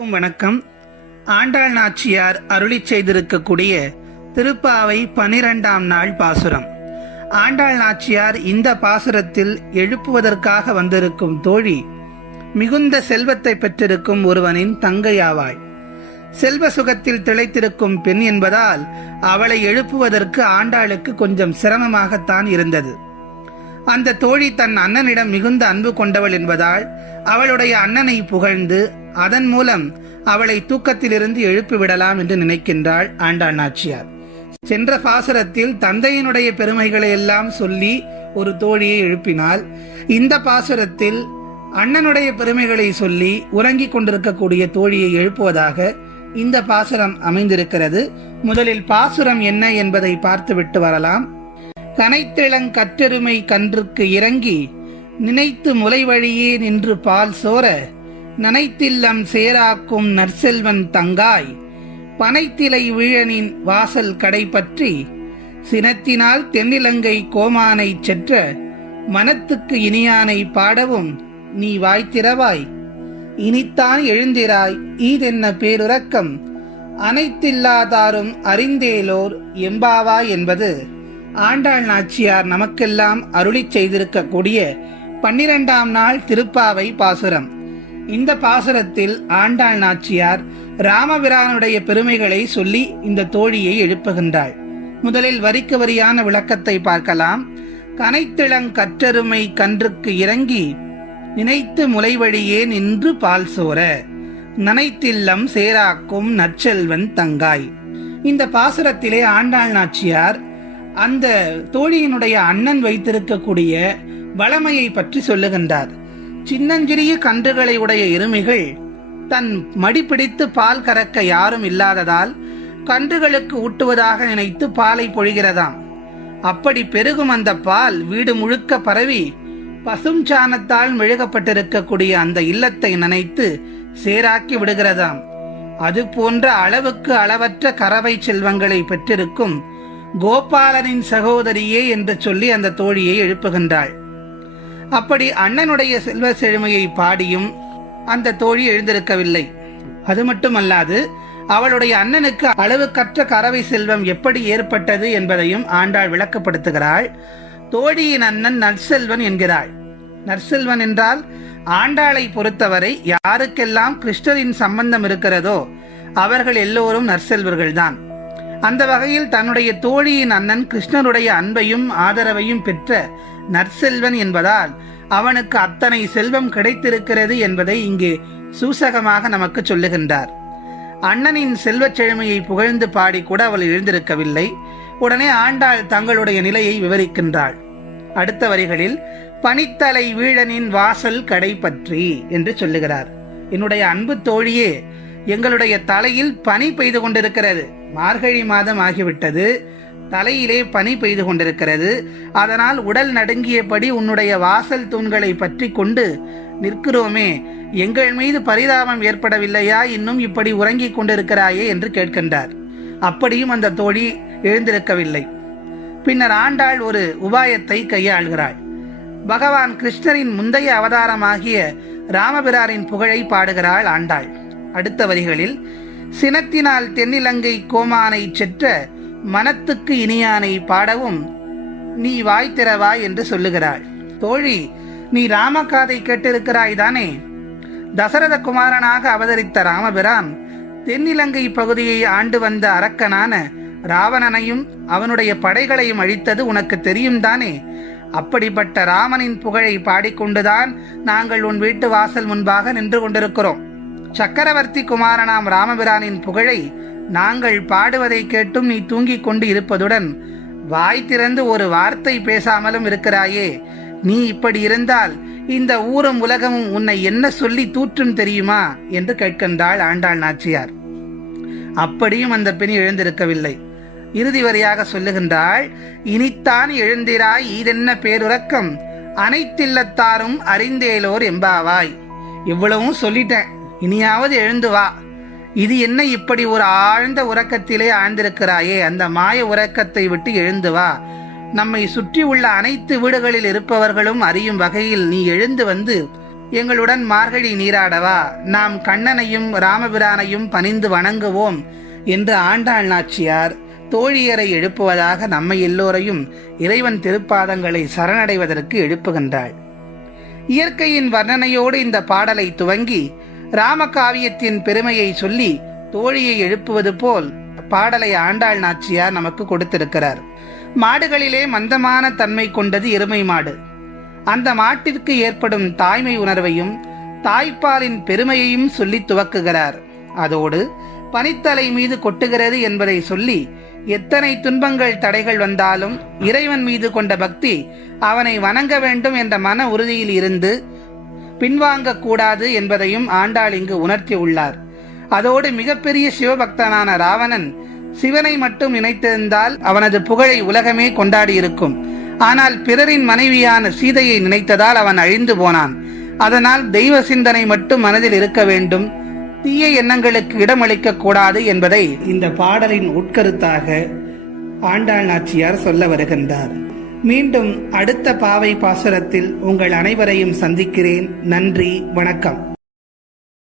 அனைவருக்கும் வணக்கம். ஆண்டாள் நாச்சியார் அருளி செய்திருக்கக்கூடிய திருப்பாவை பனிரெண்டாம் நாள் பாசுரம். ஆண்டாள் நாச்சியார் இந்த பாசுரத்தில் எழுப்புவதற்காக வந்திருக்கும் தோழி மிகுந்த செல்வத்தை பெற்றிருக்கும் ஒருவனின் தங்கையாவாள். செல்வ சுகத்தில் திளைத்திருக்கும் பெண் என்பதால் அவளை எழுப்புவதற்கு ஆண்டாளுக்கு கொஞ்சம் சிரமமாகத்தான் இருந்தது. அந்த தோழி தன் அண்ணனிடம் மிகுந்த அன்பு கொண்டவள் என்பதால் அவளுடைய அண்ணனை புகழ்ந்து அதன் மூலம் அவளை தூக்கத்திலிருந்து எழுப்பிவிடலாம் என்று நினைக்கின்றாள் ஆண்டாள் நாச்சியார். சென்ற பாசுரத்தில் தந்தையினுடைய பெருமைகளை எல்லாம் சொல்லி ஒரு தோழியை எழுப்பினால் இந்த பாசுரத்தில் அண்ணனுடைய பெருமைகளை சொல்லி உறங்கிக் கொண்டிருக்கக்கூடிய தோழியை எழுப்புவதாக இந்த பாசுரம் அமைந்திருக்கிறது. முதலில் பாசுரம் என்ன என்பதை பார்த்துவிட்டு வரலாம். கனைத்திளங் கற்றெருமை கன்றுக்கு இறங்கி நினைத்து முலை வழியே நின்று பால் சோர நனைத்தில்லம் சேராக்கும் நற்செல்வன் தங்காய் பனைத்திலை வீழனின் வாசல் கடை பற்றி சினத்தினால் தென்னிலங்கை கோமானை செற்ற மனத்துக்கு இனியானை பாடவும் நீ வாய்த்திரவாய். இனித்தான் எழுந்திராய் ஈதென்ன பேருறக்கம் அனைத்தில்லாதாரும் அறிந்தேலோர் எம்பாவா என்பது ஆண்டாள் நாச்சியார் நமக்கெல்லாம் அருளி செய்திருக்கக்கூடிய பன்னிரெண்டாம் நாள் திருப்பாவை பாசுரம். இந்த பாசுரத்தில் ஆண்டாள் நாச்சியார் ராமபிரானுடைய பெருமைகளை சொல்லி இந்த தோழியை எழுப்புகின்றாள். முதலில் வரிக்கு வரியான விளக்கத்தை பார்க்கலாம். கனைத்திளங் கற்றருமை கன்றுக்கு இறங்கி நினைத்து முளைவழியே நின்று பால் சோர நனைத்தில்லம் சேராக்கும் நற்செல்வன் தங்காய். இந்த பாசுரத்திலே ஆண்டாள் நாச்சியார் அந்த தோழியினுடைய அண்ணன் வைத்திருக்கக்கூடிய வளமையை பற்றி சொல்லுகின்றார். சின்னஞ்சிறிய கன்றுகளை உடைய எருமைகள் தன் மடிப்பிடித்து பால் கறக்க யாரும் இல்லாததால் கன்றுகளுக்கு ஊட்டுவதாக நினைத்து பாலை பொழிகிறதாம். அப்படி பெருகும் அந்த பால் வீடு முழுக்க பரவி பசும் சாணத்தால் மெழுகப்பட்டிருக்கக்கூடிய அந்த இல்லத்தை நினைத்து சேராக்கி விடுகிறதாம். அது போன்ற அளவுக்கு அளவற்ற கறவை செல்வங்களை பெற்றிருக்கும் கோபாலனின் சகோதரியே என்று சொல்லி அந்த தோழியை எழுப்புகின்றாள். அப்படி அண்ணனுடைய செல்வ செழுமையை பாடியும் அந்த தோழி எழுந்திருக்கவில்லை. அது மட்டுமல்லாது அவளுடைய அண்ணனுக்கு அளவுக்கற்ற கறவை செல்வம் எப்படி ஏற்பட்டது என்பதையும் ஆண்டாள் விளக்கப்படுத்துகிறாள். தோழியின் அண்ணன் நற்செல்வன் என்கிறாள். நற்செல்வன் என்றால் ஆண்டாளை பொறுத்தவரை யாருக்கெல்லாம் கிருஷ்ணரின் சம்பந்தம் இருக்கிறதோ அவர்கள் எல்லோரும் நற்செல்வர்கள்தான். அந்த வகையில் தன்னுடைய தோழியின் அண்ணன் கிருஷ்ணருடைய அன்பையும் ஆதரவையும் பெற்ற நற்செல்வன் என்பதால் அவனுக்கு அத்தனை செல்வம் கிடைத்திருக்கிறது என்பதை இங்கே சூசகமாக நமக்கு சொல்லுகின்றார். அண்ணனின் செல்வச் செழுமையை புகழ்ந்து பாடி கூட அவள் எழுந்திருக்கவில்லை. உடனே ஆண்டாள் தங்களுடைய நிலையை விவரிக்கின்றாள். அடுத்த வரிகளில் பனித்தலை வீழனின் வாசல் கடை பற்றி என்று சொல்லுகிறார். என்னுடைய அன்பு தோழியே எங்களுடைய தலையில் பனி பெய்து கொண்டிருக்கிறது. மார்கழி மாதம் ஆகிவிட்டது. தலையிலே பனி பெய்து கொண்டிருக்கிறது. அதனால் உடல் நடுங்கியபடி உன்னுடைய வாசல் தூண்களை பற்றி கொண்டு நிற்கிறோமே. எங்கள் மீது பரிதாபம் ஏற்படவில்லையா? இன்னும் இப்படி உறங்கிக் கொண்டிருக்கிறாயே என்று கேட்கின்றார். அப்படியும் அந்த தோழி எழுந்திருக்கவில்லை. பின்னர் ஆண்டாள் ஒரு உபாயத்தை கையாள்கிறாள். பகவான் கிருஷ்ணரின் முந்தைய அவதாரமாகிய ராமபிராரின் புகழை பாடுகிறாள் ஆண்டாள். அடுத்த வரிகளில் சினத்தினால் தென்னிலங்கை கோமானை செற்ற மனத்துக்கு இனியானை பாடவும் நீ வாய் திறவா என்று சொல்லுகிறாள். தோழி நீ ராமகாதை கேட்டிருக்கிறாய் தானே? தசரத குமாரனாக அவதரித்த ராமபிரான் தென்னிலங்கை பகுதியை ஆண்டு வந்த அரக்கனான ராவணனையும் அவனுடைய படைகளையும் அழித்தது உனக்கு தெரியும் தானே? அப்படிப்பட்ட ராமனின் புகழை பாடிக்கொண்டுதான் நாங்கள் உன் வீட்டு வாசல் முன்பாக நின்று கொண்டிருக்கிறோம். சக்கரவர்த்தி குமாரனாம் ராமபிரானின் புகழை நாங்கள் பாடுவதை கேட்டும் நீ தூங்கிக் கொண்டு இருப்பதுடன் வாய் திறந்து ஒரு வார்த்தை பேசாமலும் இருக்கிறாயே. நீ இப்படி இருந்தால் இந்த ஊரும் உலகமும் உன்னை என்ன சொல்லி தூற்றும் தெரியுமா? என்று கேட்கின்றாள் ஆண்டாள் நாச்சியார். அப்படியும் அந்த பெண் எழுந்திருக்கவில்லை. இறுதி வரியாக சொல்லுகின்றாள் இனித்தான் எழுந்திராய் இதென்ன பேருறக்கம்? அனைத்தில்லத்தாரும் அறிந்தேலோர் எம்பாவாய். இவ்வளவும் சொல்லிட்டேன். இனியாவது எழுந்து வா. இது என்ன இப்படி ஒரு ஆழ்ந்த உறக்கத்திலே ஆழ்ந்திருக்கிறாயே? அந்த மாய உறக்கத்தை விட்டு எழுந்து வா. நம்மை சுற்றி உள்ள அனைத்து வீடுகளில் இருப்பவர்களும் அறியும் வகையில் நீ எழுந்து வந்து எங்களுடன் மார்கழி நீராடவா. நாம் கண்ணனையும் ராமபிரானையும் பணிந்து வணங்குவோம் என்று ஆண்டாள் நாச்சியார் தோழியரை எழுப்புவதாக நம்மை எல்லோரையும் இறைவன் திருப்பாதங்களை சரணடைவதற்கு எழுப்புகின்றாள். இயற்கையின் வர்ணனையோடு இந்த பாடலை துவங்கி ராமகாவியத்தின் பெருமையை சொல்லி தோழியை எழுப்புவது போல் பாடலை ஆண்டாள் நாச்சியார் நமக்கு கொடுத்திருக்கிறார். மாடுகளிலே மந்தமான தன்மை கொண்டது எருமை மாடு. அந்த மாட்டிற்கு ஏற்படும் தாய்மை உணர்வையும் தாய்ப்பாலின் பெருமையையும் சொல்லி துவக்குகிறார். அதோடு பனித்தலை மீது கொட்டுகிறது என்பதை சொல்லி எத்தனை துன்பங்கள் தடைகள் வந்தாலும் இறைவன் மீது கொண்ட பக்தி அவனை வணங்க வேண்டும் என்ற மன உறுதியில் இருந்து பின்வாங்க கூடாது என்பதையும் ஆண்டாள் இங்கு உணர்த்தியுள்ளார் அதோடு மிகப்பெரிய சிவபக்தனான ராவணன் சிவனை மட்டும் நினைத்திருந்தால் அவனது புகழை உலகமே கொண்டாடியிருக்கும். ஆனால் பிறரின் மனைவியான சீதையை நினைத்ததால் அவன் அழிந்து போனான். அதனால் தெய்வ சிந்தனை மட்டும் மனதில் இருக்க வேண்டும். தீய எண்ணங்களுக்கு இடமளிக்க கூடாது என்பதை இந்த பாடலின் உட்கருத்தாக ஆண்டாள் நாச்சியார் சொல்ல வருகின்றார். மீண்டும் அடுத்த பாவை பாசுரத்தில் உங்கள் அனைவரையும் சந்திக்கிறேன். நன்றி வணக்கம்.